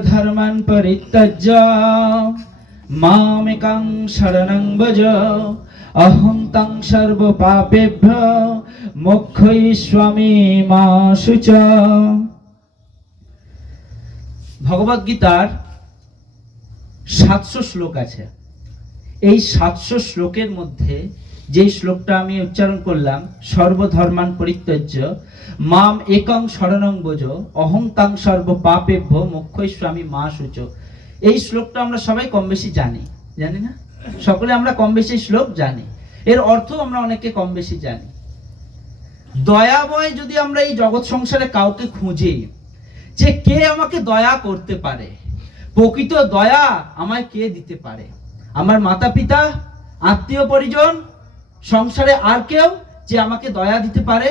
সর্বধর্মান পরিত্যজ্য মামেকাং শরণং ভজ অহং তং সর্ব পাপেভ্য মোক্ষয়িষ্যামি মা শুচ ভগবদ গীতার সাতশো শ্লোক আছে। এই সাতশো শ্লোকের মধ্যে যেই শ্লোকটা আমি উচ্চারণ করলাম, সর্বধর্মান পরিত্যজ্য, মাম একং শরণং বোঝ অহং তাং সর্ব পাপেভ্য মুখ্যই স্বামী মা সূচ। এই শ্লোকটা আমরা সবাই কম বেশি জানি জানি না? সকলে আমরা কম বেশি শ্লোক জানি। এর অর্থ আমরা অনেকে কম বেশি জানি। দয়াময় যদি আমরা এই জগৎ সংসারে কাউকে খুঁজি, যে কে আমাকে দয়া করতে পারে? প্রকৃত দয়া আমায় কে দিতে পারে? আমার মাতা পিতা আত্মীয় পরিজন সংসারে আর কেউ যে আমাকে দয়া দিতে পারে?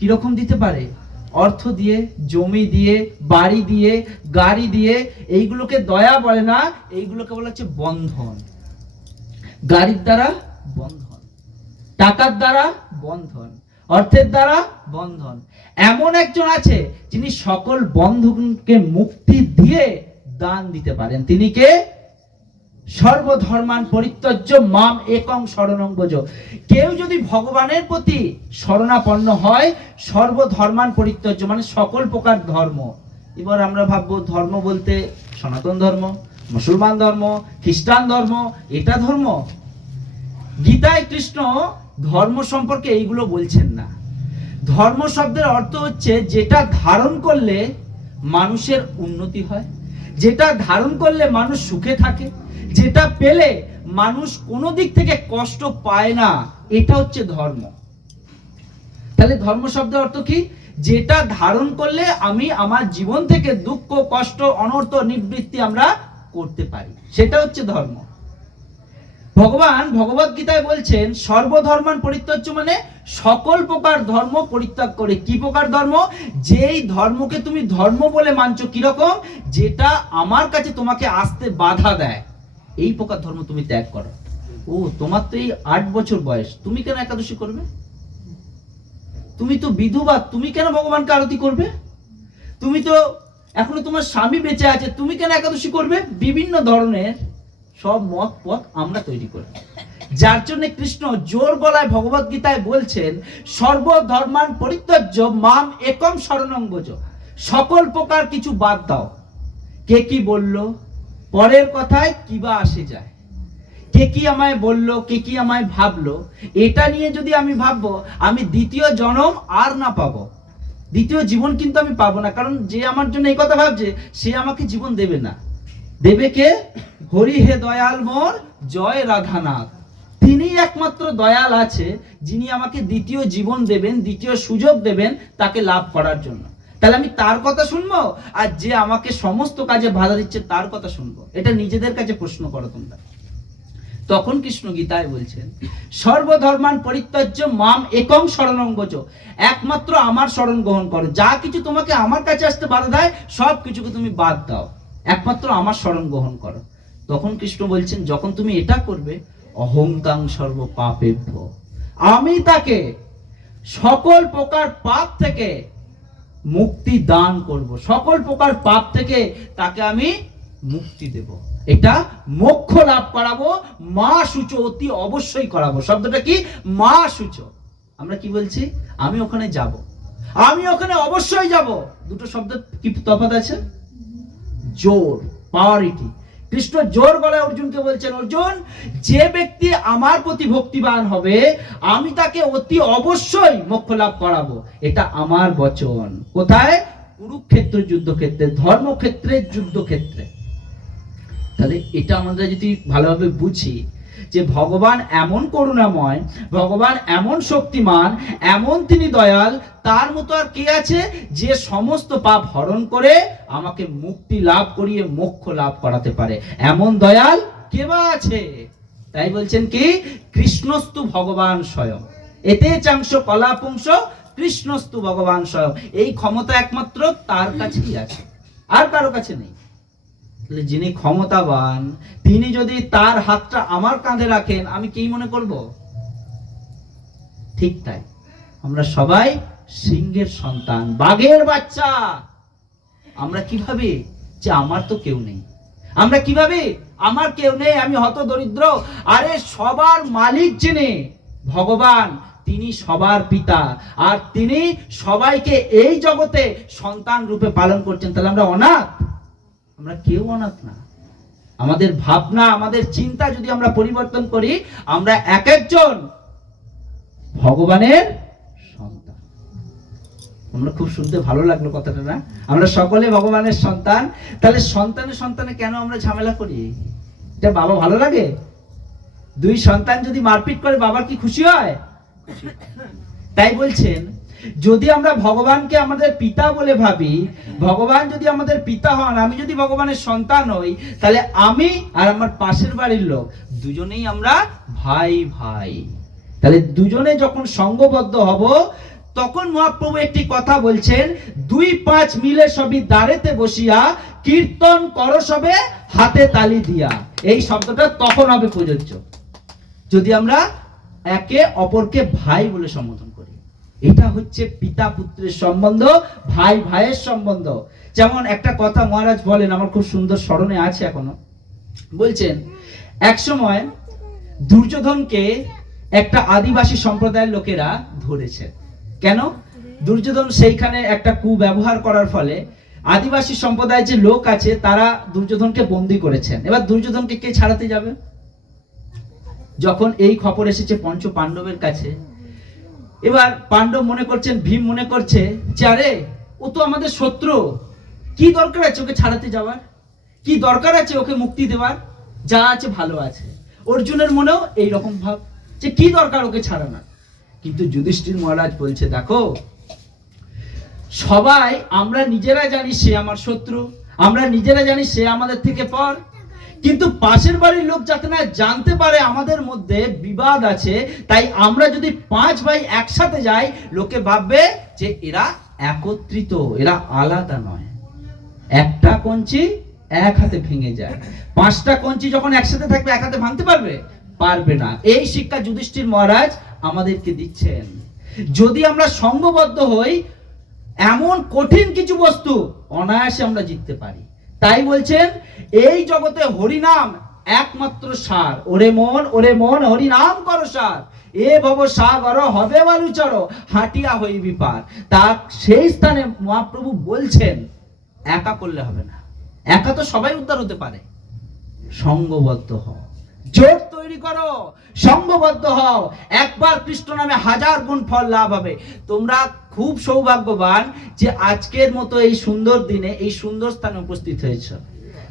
কীরকম দিতে পারে? অর্থ দিয়ে, জমি দিয়ে, বাড়ি দিয়ে, গাড়ি দিয়ে, এইগুলোকে দয়া বলে না, এইগুলোকে বলা হচ্ছে বন্ধন। গাড়ির দ্বারা বন্ধন, টাকার দ্বারা বন্ধন, অর্থের দ্বারা বন্ধন। এমন একজন আছে যিনি সকল বন্ধনকে মুক্তি দিয়ে দান দিতে পারেন। তিনি কে? সর্বধর্মান পরিত্যজ্য মাম একং শরণং বোঝ কেউ যদি ভগবানের প্রতি শরণাপন্ন হয় সর্বধর্মান পরিত্যজ্য মানে সকল প্রকার ধর্ম। এবার আমরা ভাববো, ধর্ম বলতে সনাতন ধর্ম, মুসলমান ধর্ম, খ্রিস্টান ধর্ম, এটা ধর্ম? গীতায় কৃষ্ণ ধর্ম সম্পর্কে এইগুলো বলছেন না। ধর্ম শব্দের অর্থ হচ্ছে যেটা ধারণ করলে মানুষের উন্নতি হয়। যেটা ধারণ করলে মানুষ সুখে থাকে, যেটা পেলে মানুষ কোনো দিক থেকে কষ্ট পায় না, এটা হচ্ছে ধর্ম। তাহলে ধর্ম শব্দের অর্থ কি? যেটা ধারণ করলে আমি আমার জীবন থেকে দুঃখ, কষ্ট, অনর্থ, নিবৃত্তি আমরা করতে পারি। সেটা হচ্ছে ধর্ম। ভগবান ভগবত গীতায় বলছেন, সর্বধর্মান পরিত্যাজ্য মানে সকল প্রকার ধর্ম পরিত্যাগ করে। কি প্রকার ধর্ম? যেই ধর্মকে তুমি ধর্ম বলে মানছো কীরকম? যেটা আমার কাছে তোমাকে আসতে বাধা দেয়। এই প্রকার ধর্ম তুমি ত্যাগ করো। ও, তোমার তো এই আট বছর বয়স। তুমি কেন একাদশী করবে? তুমি তো বিধবা, তুমি কেন ভগবানকে আরতি করবে? তুমি তো এখনও তোমার স্বামী বেঁচে আছে, তুমি কেন একাদশী করবে? বিভিন্ন ধরনের সব মত পথ আমরা তৈরি করি। যার জন্য কৃষ্ণ জোর গলায় ভগবত গীতায় বলছেন, সর্বধর্মান পরিত্যজ্য মাম একম শরণং বোঝ সকল প্রকার কিছু বাদ দাও। কে কি বলল? পরের কথায় কিবা আসে যায়। কে কি আমায় বলল? কে কি আমায় ভাবলো? এটা নিয়ে যদি আমি ভাববো, আমি দ্বিতীয় জন্ম আর না পাবো। দ্বিতীয় জীবন কিন্তু আমি পাবো না, কারণ যে আমার জন্য এই কথা ভাবছে, সে আমাকে জীবন দেবে না। দেবে কে? হরি হে দয়াল মোর, জয় রাধানাথ। তিনি একমাত্র দয়াল আছে, যিনি আমাকে দ্বিতীয় জীবন দেবেন, দ্বিতীয় সুযোগ দেবেন তাকে লাভ করার জন্য। তাহলে আমি তার কথা শুনব? আর যে আমাকে সমস্ত কাজে বাধা দিচ্ছে তার কথা শুনব? এটা নিজেদের কাছে প্রশ্ন করো তোমরা। তখন কৃষ্ণ গীতায় বলছেন সর্বধর্মান পরিত্যাজ্য মাম একং শরণং বোঝ একমাত্র আমার শরণ গ্রহণ করো। যা কিছু তোমাকে আমার কাছে আসতে বাধা দেয়, সব কিছুকে তুমি বাদ দাও। একমাত্র আমার শরণ গ্রহণ করো। তখন কৃষ্ণ বলছেন, যখন তুমি এটা করবে, অহংকাং সর্ব পাপেভ্য আমি তাকে সকল প্রকার পাপ থেকে মুক্তি দান করব। সকল প্রকার পাপ থেকে তাকে আমি মুক্তি দেব। এটা মোক্ষ লাভ করাবো, মা সূচ অতি অবশ্যই করাবো। শব্দটা কি? মা সূচো। আমরা কি বলছি? আমি ওখানে যাব। আমি ওখানে অবশ্যই যাব। দুটো শব্দ কি তফাৎ আছে? জোর পাওয়ারিটি কৃষ্ণ জোর গলায় অর্জুনকে বলছেন, অর্জুন, যে ব্যক্তি আমার প্রতি ভক্তিবান হবে, আমি তাকে অতি অবশ্যই মোক্ষ লাভ করাবো। এটা আমার বচন। কোথায়? কুরুক্ষেত্র যুদ্ধক্ষেত্রে, ধর্মক্ষেত্রে, যুদ্ধক্ষেত্রে। তাহলে এটা আমরা যদি ভালোভাবে বুঝি যে ভগবান এমন করুণাময়, ভগবান এমন শক্তিমান, এমন তিনি দয়াল, তার মতো আর কে আছে যে সমস্ত পাপ হরণ করে আমাকে মুক্তি লাভ করিয়ে মোক্ষ লাভ করাতে পারে। এমন দয়াল কে বা আছে? তাই বলছেন কি? কৃষ্ণস্তু ভগবান স্বয়ং। এতে চাংশ কলাপুংস কৃষ্ণস্তু ভগবান স্বয়ং। এই ক্ষমতা একমাত্র তার কাছেই আছে। আর কারও কাছে নেই। যিনি ক্ষমতাবান, তিনি যদি তার হাতটা আমার কাঁধে রাখেন, আমি কি মনে করব? ঠিক তাই। আমরা সবাই সিংহের সন্তান, বাঘের বাচ্চা। আমরা কীভাবে যে আমার তো কেউ নেই? আমরা কীভাবে আমার কেউ নেই, আমি হত দরিদ্র। আরে সবার মালিক যিনি, ভগবান, তিনি সবার পিতা। আর তিনি সবাইকে এই জগতে সন্তান রূপে পালন করছেন, তাহলে আমরা অনাথ? আমরা কেউ অনাথ না। আমাদের ভাবনা, আমাদের চিন্তা যদি আমরা পরিবর্তন করি, আমরা এক একজন ভগবানের সন্তান। আমরা খুব শুনতে ভালো লাগল কথাটা না? আমরা সকলে ভগবানের সন্তান। তাহলে সন্তানের সন্তানে কেন আমরা ঝামেলা করি? এটা বাবা ভালো লাগে? দুই সন্তান যদি মারপিট করে, বাবার কি খুশি হয়? তাই বলছেন, যদি আমরা ভগবানকে আমাদের পিতা বলে ভাবি, ভগবান যদি আমাদের পিতা হন, আমি যদি ভগবানের সন্তান হই, তাহলে আমি আর আমার পাশের বাড়ির লোক দুজনেই আমরা ভাই ভাই। তাহলে দুজনে যখন সঙ্গবদ্ধ হব, তখন মহাপ্রভু একটি কথা বলছেন, দুই পাঁচ মিলে সবই দাঁড়েতে বসিয়া কীর্তন কর সবে হাতে তালি দিয়া। এই শব্দটা তখন হবে প্রযোজ্য। যদি আমরা একে অপরকে ভাই বলে সম্বোধন এটা হচ্ছে পিতা পুত্রের সম্বন্ধ ভাই ভাইয়ের সম্বন্ধ। যেমন একটা কথা মহারাজ বলেন, আমার খুব সুন্দর স্মরণে আছে এখনও। বলছেন, এক সময় দুর্যোধনকে একটা আদিবাসী সম্প্রদায়ের লোকেরা ধরেছে কেন? দুর্যোধন সেইখানে একটা কুব্যবহার করার ফলে আদিবাসী সম্প্রদায়ের যে লোক আছে, তারা দুর্যোধনকে বন্দি করেছেন। এবার দুর্যোধনকে কে ছাড়াতে যাবে? যখন এই খবর এসেছে পঞ্চ পাণ্ডবের কাছে এবার পাণ্ডব মনে করছেন, ভীম মনে করছে যে, আরে, ও তো আমাদের শত্রু। কি দরকার আছে ওকে ছাড়াতে যাওয়ার? কি দরকার আছে ওকে মুক্তি দেওয়ার? যা আছে, ভালো আছে। অর্জুনের মনেও এই রকম ভাব যে, কি দরকার ওকে ছাড়ানোর? কিন্তু যুধিষ্ঠির মহারাজ বলছে, দেখো, সবাই, আমরা নিজেরা জানি সে আমার শত্রু। আমরা নিজেরা জানি সে আমাদের থেকে পর। কিন্তু পাশের বাড়ির লোক যাতে না জানতে পারে আমাদের মধ্যে বিবাদ আছে, তাই আমরা যদি পাঁচ ভাই একসাথে যাই, লোকে ভাববে যে এরা একত্রিত, এরা আলাদা নয়। একটা কঞ্চি এক হাতে ভেঙে যায়। পাঁচটা কঞ্চি যখন একসাথে থাকবে, এক হাতে ভাঙতে পারবে? পারবে না। এই শিক্ষা যুধিষ্ঠির মহারাজ আমাদেরকে দিচ্ছেন। যদি আমরা সঙ্গবদ্ধ হই, এমন কঠিন কিছু বস্তু অনায়াসে আমরা জিততে পারি। তাই বলছেন, এই জগতে হরিনাম একমাত্র সার। ওরে মন ওরে মন, হরিনাম করো সার। এ ভব সাগর, হবে বালু বালুচর হাটিয়া হই বিপার তা সেই স্থানে মহাপ্রভু বলছেন, একা করলে হবে না। একা তো সবাই উদ্ধার হতে পারে। সঙ্গবদ্ধ হও। জোট তৈরি করো সঙ্গবদ্ধ হও। একবার কৃষ্ণ নামে হাজার গুণ ফল লাভ হবে। তোমরা খুব সৌভাগ্যবান যে আজকের মতো এই সুন্দর দিনে, এই সুন্দর স্থানে উপস্থিত হয়েছ।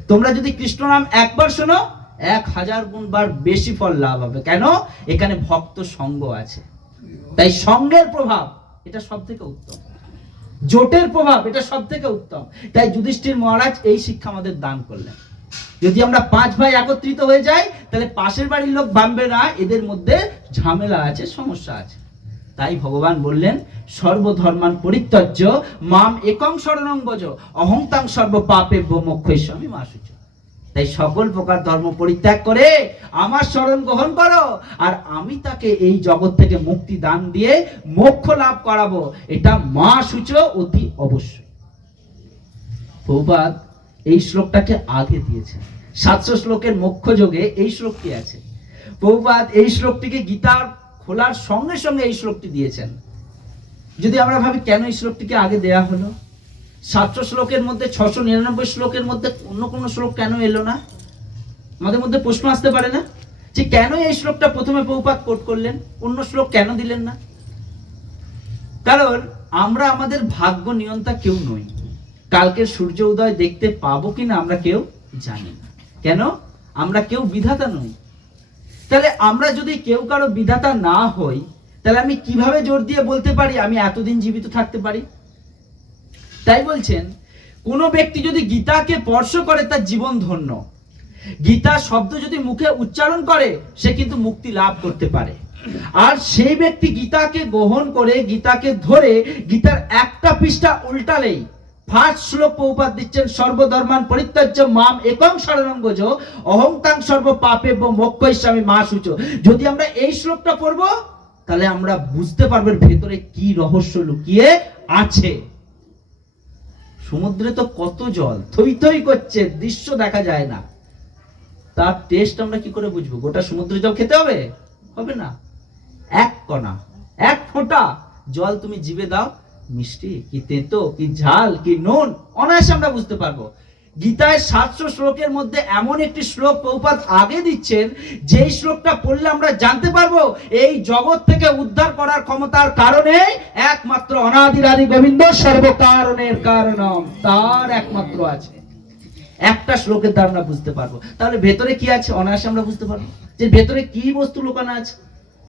তোমরা যদি কৃষ্ণ নাম একবার শোনো, এক হাজার গুণ বার বেশি ফল লাভ হবে। কেন? এখানে ভক্ত সঙ্গ আছে। তাই সঙ্গের প্রভাব, এটা সব থেকে উত্তম। জোটের প্রভাব, এটা সব থেকে উত্তম। তাই যুধিষ্ঠির মহারাজ এই শিক্ষা আমাদের দান করলেন। যদি আমরা পাঁচ ভাই একত্রিত হয়ে যাই, তাহলে পাশের বাড়ির লোক ভাববে এদের মধ্যে ঝামেলা আছে, সমস্যা আছে। তাই ভগবান বললেন, সর্বধর্মান পরিত্যজ্য, মাম একং শরণং বজ অহংতাং সর্ব পাপে মোক্ষস্বামী মাসুচ। তাই সকল প্রকার ধর্ম পরিত্যাগ করে আমার শরণ গ্রহণ করো, আর আমি তাকে এই জগৎ থেকে মুক্তি দান দিয়ে মোক্ষ লাভ করাবো। এটা মা সূচ অতি অবশ্যই। প্রভুপাদ এই শ্লোকটাকে আগে দিয়েছে সাতশো শ্লোকের মুখ্য যোগে এই শ্লোকটি আছে। প্রভুপাদ এই শ্লোকটিকে গীতার খোলার সঙ্গে সঙ্গে এই শ্লোকটি দিয়েছেন। যদি আমরা ভাবি, কেন এই শ্লোকটিকে আগে দেয়া হলো? সাতশো শ্লোকের মধ্যে, ছশো নিরানব্বই শ্লোকের মধ্যে অন্য কোনো শ্লোক কেন এলো না? আমাদের মধ্যে প্রশ্ন আসতে পারে না। যে কেন এই শ্লোকটা প্রথমে প্রভুপাত কোট করলেন? অন্য শ্লোক কেন দিলেন না? কারণ আমরা আমাদের ভাগ্য নিয়ন্তা কেউ নই। কালকের সূর্য উদয় দেখতে পাবো কিনা আমরা কেউ জানি না। কেন? আমরা কেউ বিধাতা নই। তাহলে আমরা যদি কেউ কারও বিধাতা না হই, তাহলে আমি কীভাবে জোর দিয়ে বলতে পারি আমি এতদিন জীবিত থাকতে পারি? তাই বলছেন, কোন ব্যক্তি যদি গীতাকে স্পর্শ করে, তার জীবন ধন্য। গীতা শব্দ যদি মুখে উচ্চারণ করে, সে কিন্তু মুক্তি লাভ করতে পারে। আর সেই ব্যক্তি গীতাকে গ্রহণ করে, গীতাকে ধরে, গীতার একটা পৃষ্ঠা উল্টালেই ফার্স্ট শ্লোক পৌপাত দিচ্ছেন, সর্বধর্মান পরিত্যাজ্য মাম একং শরণঙ্গজ অহংতাং সর্ব পাপে মোক্ষ ইসলামী মা সূচ। যদি আমরা এই শ্লোকটা পড়ব, তাহলে আমরা বুঝতে পারব ভেতরে কি রহস্য লুকিয়ে আছে। সমুদ্রে তো কত জল, থই থই করছে, দৃশ্য দেখা যায় না। তার টেস্ট আমরা কি করে বুঝব? গোটা সমুদ্র জল খেতে হবে? হবে না। এক কণা, এক ফোঁটা জল তুমি জিভে দাও মিষ্টি, কি তেতো, কি ঝাল, কি নুন? অনায়াসে আমরা বুঝতে পারব। গীতায় সাতশো শ্লোকের মধ্যে এমন একটি শ্লোক প্রভুপাত আগে দিচ্ছেন, যেই শ্লোকটা পড়লে আমরা জানতে পারব, এই জগৎ থেকে উদ্ধার করার ক্ষমতার কারণে একমাত্র অনাদির আদি গোবিন্দ সর্বকারণের কারণম। তার একমাত্র আছে। একটা শ্লোকের দ্বারা আমরা বুঝতে পারব। তাহলে ভেতরে কি আছে? অনায়াসে আমরা বুঝতে পারব। যে ভেতরে কি বস্তু লুকানো আছে?